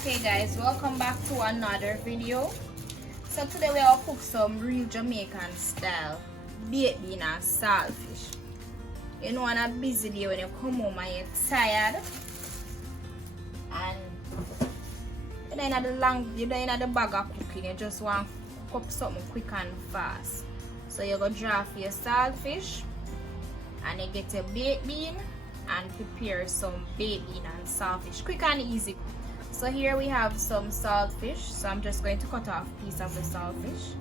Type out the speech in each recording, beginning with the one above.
Okay guys, welcome back to another video. So today we will cook some real Jamaican style baked bean and saltfish. You know, on a busy day when you come home and you're tired and you're not in the bag of cooking, you just want to cook up something quick and fast. So you go draft your saltfish and you get your baked bean and prepare some baked bean and saltfish, quick and easy. So here we have some saltfish, so I'm just going to cut off a piece of the saltfish.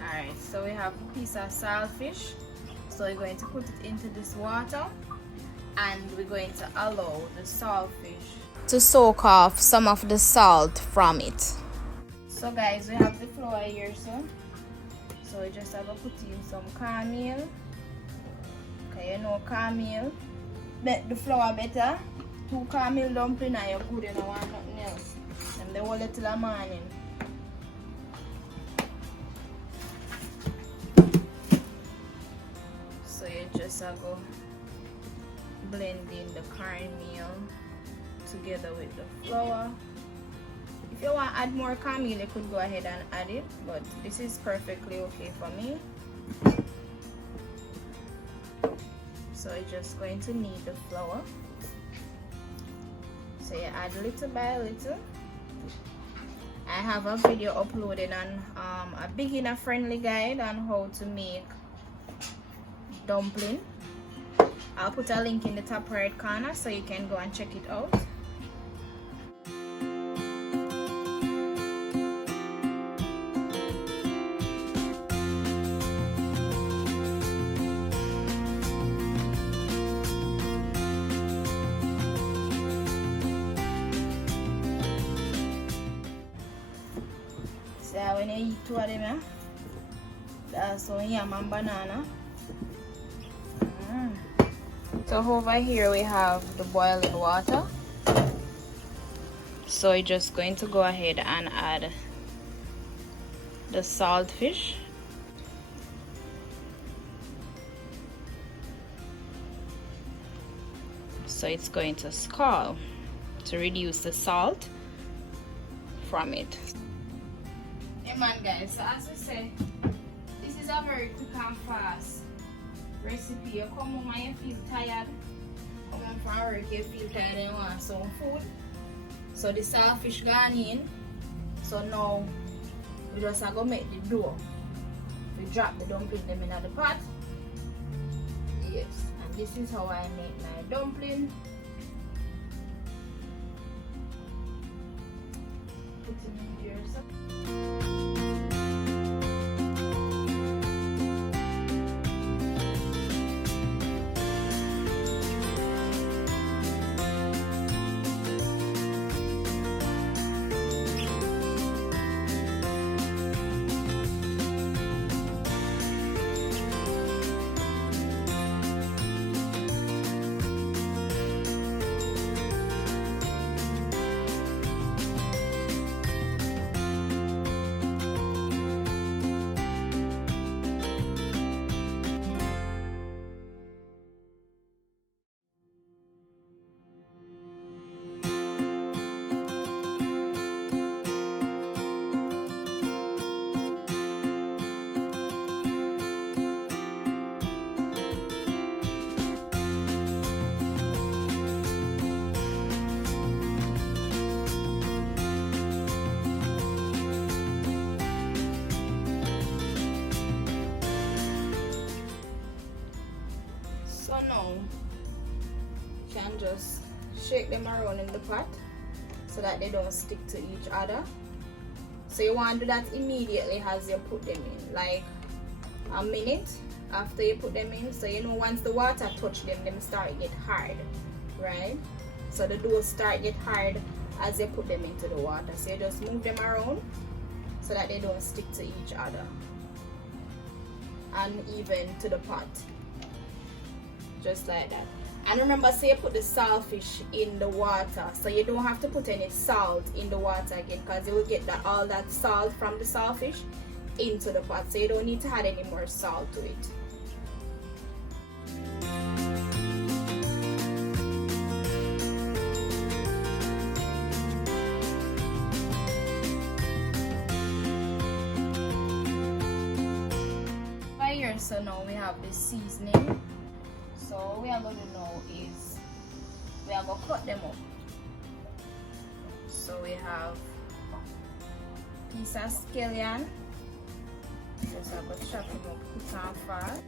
Alright, so we have a piece of saltfish, so we're going to put it into this water and we're going to allow the saltfish to soak off some of the salt from it. So guys, we have the flour here, so we just have to put in some cornmeal. Okay, you know cornmeal make the flour better. 2 cornmeal dumpling and you're good, you don't want nothing else. And they hold it till the morning. So you just go blend in the cornmeal together with the flour. If you want to add more cornmeal, you could go ahead and add it, but this is perfectly okay for me. So you're just going to knead the flour. So you add little by little. I have a video uploaded on a beginner friendly guide on how to make dumpling. I'll put a link in the top right corner so you can go and check it out. So when you eat 2 of them, that's some yam and banana. So over here we have the boiling water. So you're just going to go ahead and add the saltfish. So it's going to scald to reduce the salt from it. Hey man guys, so as I said, this is a very quick and fast recipe. You come home and you feel tired, come home from work, you feel tired and you want some food. So the saltfish gone in. So now we just go make the dough. We drop the dumpling them in the pot. Yes, and this is how I make my dumpling. Put it in here. So now you can just shake them around in the pot so that they don't stick to each other. So you want to do that immediately as you put them in, like a minute after you put them in. So you know once the water touch them start to get hard, right? So the dough start get hard as you put them into the water. So you just move them around so that they don't stick to each other and even to the pot. Just like that. And remember, say you put the saltfish in the water, so you don't have to put any salt in the water again, because you will get all that salt from the saltfish into the pot, so you don't need to add any more salt to it. so now we have the seasoning. So what we are going to do now is we are going to cut them up. So we have piece of scallion. Just I'm going to chop them up, put on fat.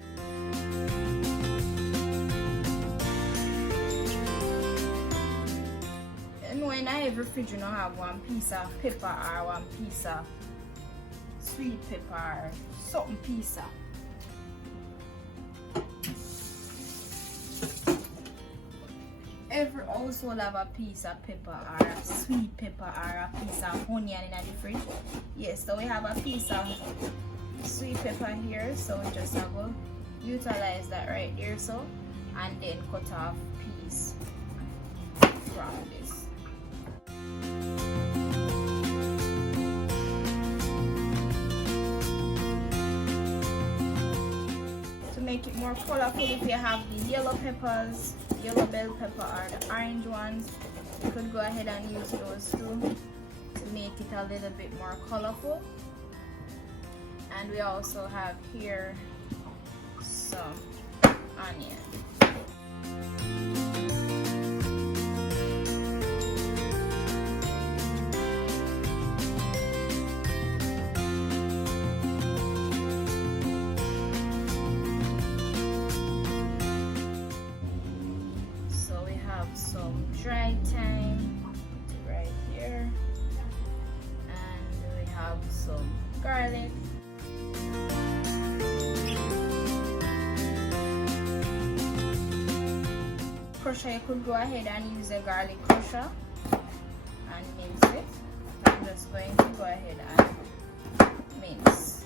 You know, in every fridge you don't have one piece of pepper or one piece of sweet pepper or something piece of. Every household have a piece of pepper or a sweet pepper or a piece of onion in the fridge. Yes, so we have a piece of sweet pepper here, so we just have to utilize that right there, so, and then cut off piece from this. To make it more colorful, if you have the yellow peppers, yellow bell pepper or the orange ones, you could go ahead and use those too to make it a little bit more colorful. And we also have here some onion. So we have some dry thyme right here, and we have some garlic. Crusher, you could go ahead and use a garlic crusher and mince it. I'm just going to go ahead and mince.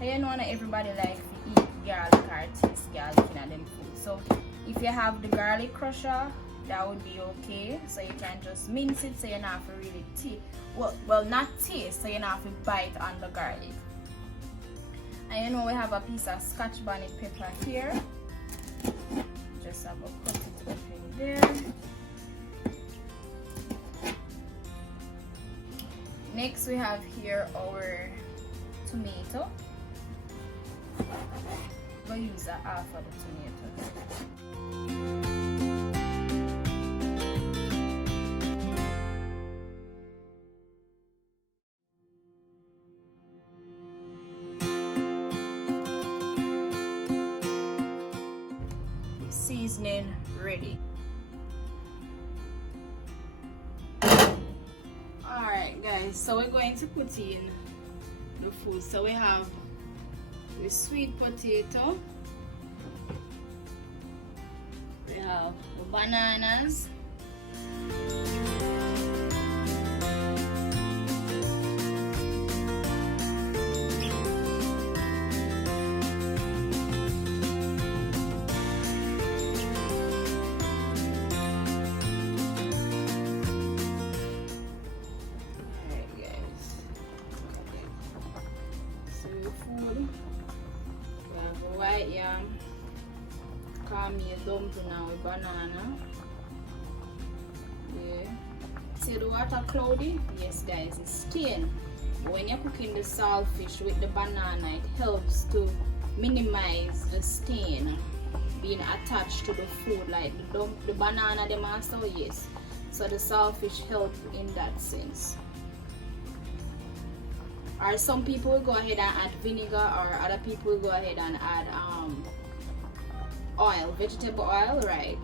You know, not everybody likes to eat garlic or taste garlic in them food. So if you have the garlic crusher, that would be okay. So you can just mince it, so you don't have to really taste. Well, not taste, so you don't have to bite on the garlic. And you know, we have a piece of Scotch bonnet pepper here. Just have a cut it up in there. Next we have here our tomato. We'll use a half of the tomato. Seasoning ready. Alright guys, so we're going to put in the food. So we have the sweet potato, we have the bananas, white yam, cornmeal dumpling now with banana. Yeah. See the water cloudy? Yes guys, it's stained. But when you're cooking the saltfish with the banana, it helps to minimize the stain being attached to the food, like the banana them also, yes. So the saltfish help in that sense. Or some people will go ahead and add vinegar, or other people will go ahead and add oil, vegetable oil, right?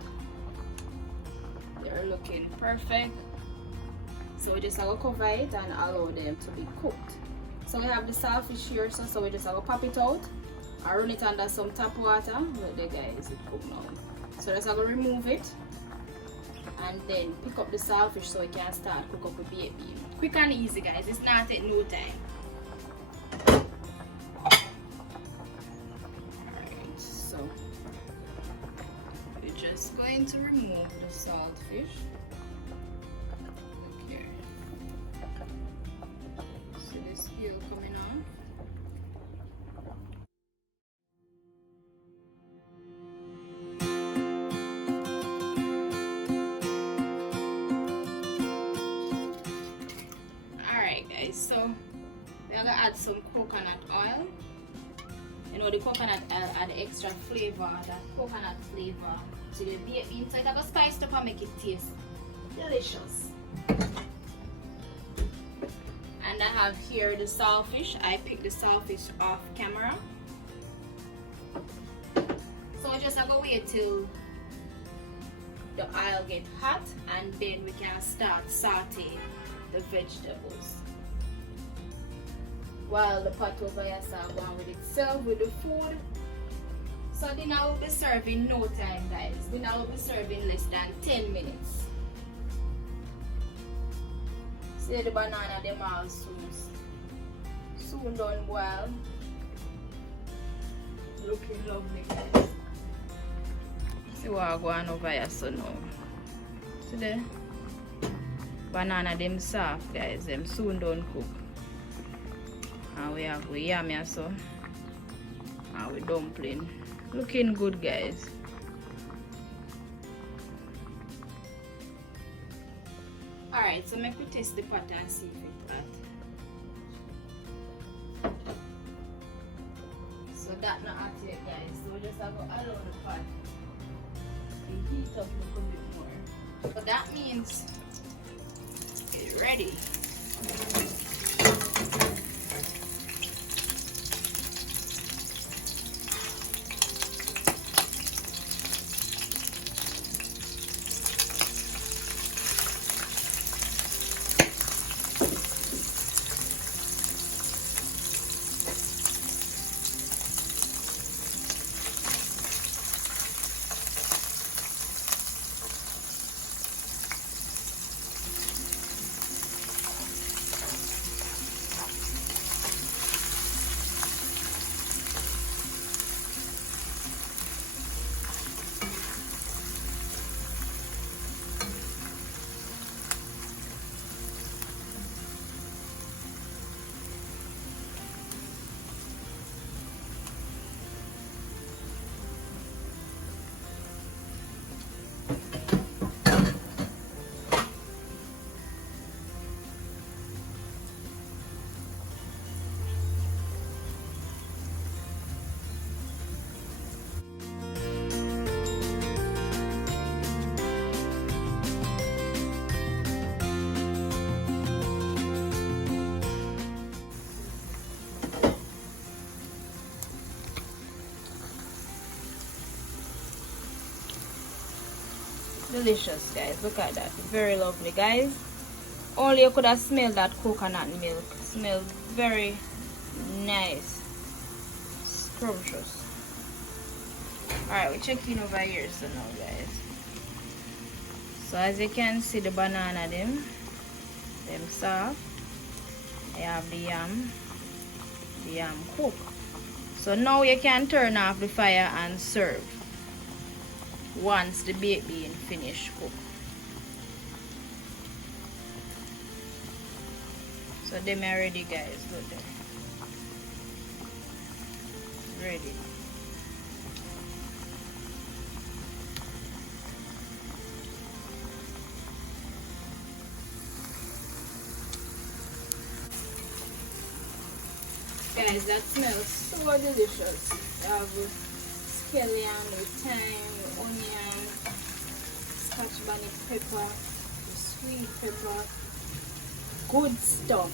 They're looking perfect. So we just have to cover it and allow them to be cooked. So we have the saltfish here, so we just have to pop it out and run it under some tap water. Look there guys, it's cooked now. So just have to remove it and then pick up the saltfish so we can start cook up a baby. Quick and easy guys, it's not take no time. Just going to remove the saltfish. Look here. See this heel coming off. Alright guys, so we're gonna add some coconut oil. You know, the coconut oil add extra flavor, that coconut flavor to the baked beans. So it's gonna spice up and make it taste delicious. And I have here the saltfish. I picked the saltfish off camera. So we're just gonna wait till the oil get hot and then we can start sauteing the vegetables. While the pot over here is going with itself with the food. So dinner will be served in no time, guys. Dinner will be served in less than 10 minutes. See the banana them all soon done boil. Looking lovely, guys. See what I'm going over here so now. See the banana them soft, guys. Them soon done cook. And we have we yam here so. And we dumpling. Looking good, guys. Alright, so make we test the pot and see if it's hot. So that not hot yet, guys. So we just have to allow the pot to heat up a little bit more. So that means it's ready. Delicious, guys. Look at that. Very lovely, guys. Only you could have smelled that coconut milk. Smells very nice. Scrumptious. Alright, we're checking over here so now, guys. So as you can see, the banana them soft. I have the yam cook. So now you can turn off the fire and serve once the baked bean finish cook. So them are ready, guys. Look there. Ready. Guys, that smells so delicious. You have scallion with thyme, with onion, scotch bonnet pepper, the sweet pepper. Good stuff.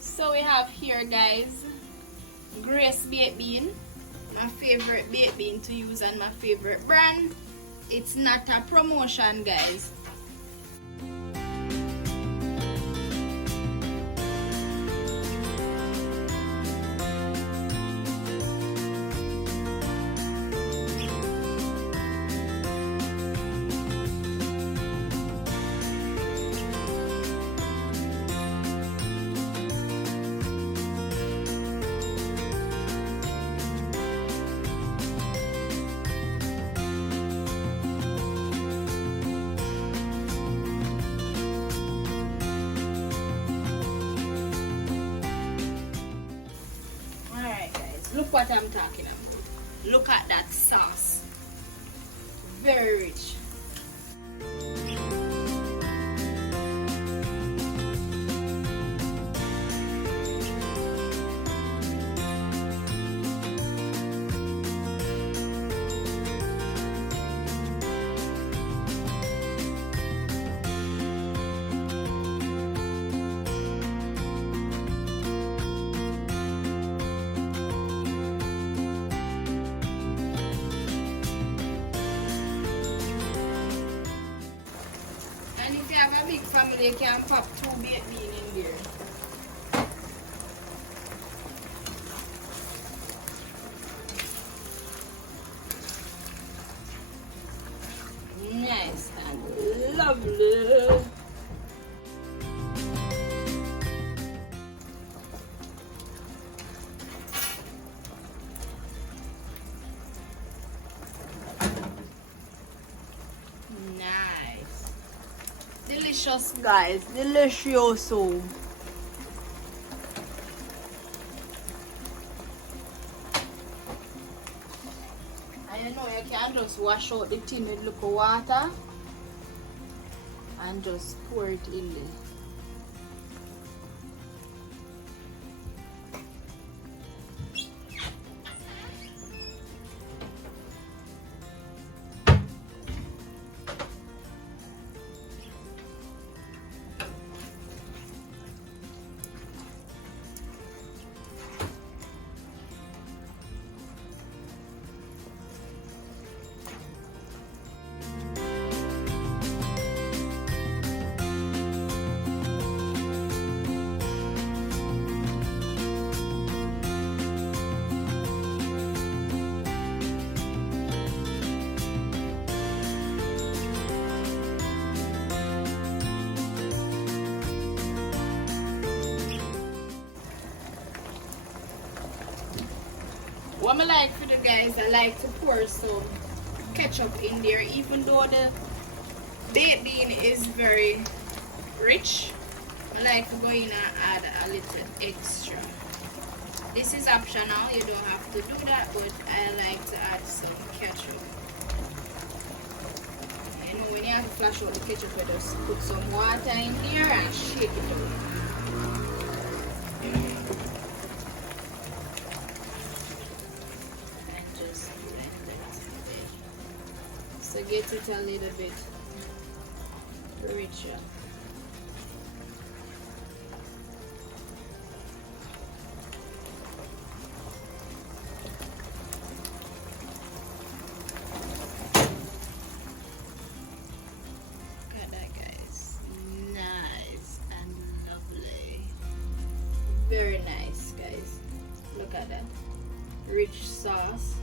So we have here, guys, Grace baked bean. My favorite baked bean to use and my favorite brand. It's not a promotion, guys. Look what I'm talking about. Look at that sauce. very rich. And if you have a big family, you can pop 2 baked beans in there. Nice and lovely. Nice. Delicious, guys. Delicioso. And you know, you can just wash out the tin with little water and just pour it in there. What I like for the guys, I like to pour some ketchup in there, even though the baked bean is very rich. I like to go in and add a little extra. This is optional, you don't have to do that, but I like to add some ketchup. You know, when you have to flash out the ketchup, you just put some water in there and shake it out. So get it a little bit richer. Look at that, guys. Nice and lovely. Very nice, guys. Look at that. Rich sauce.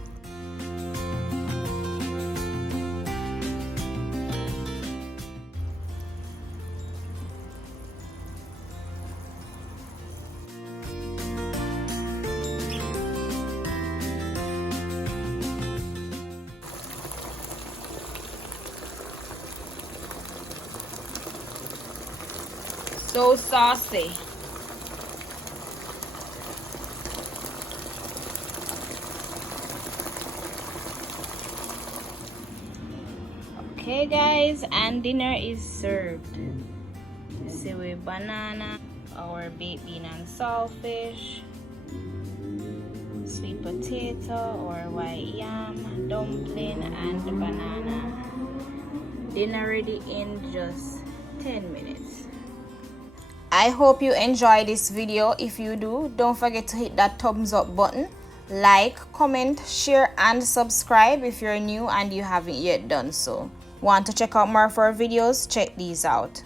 So saucy. Okay guys, and dinner is served. See with banana, our baked bean and saltfish, sweet potato or white yam, dumpling and banana. Dinner ready in just 10 minutes. I hope you enjoyed this video. If you do, don't forget to hit that thumbs up button, like, comment, share and subscribe if you're new and you haven't yet done so. Want to check out more of our videos? Check these out.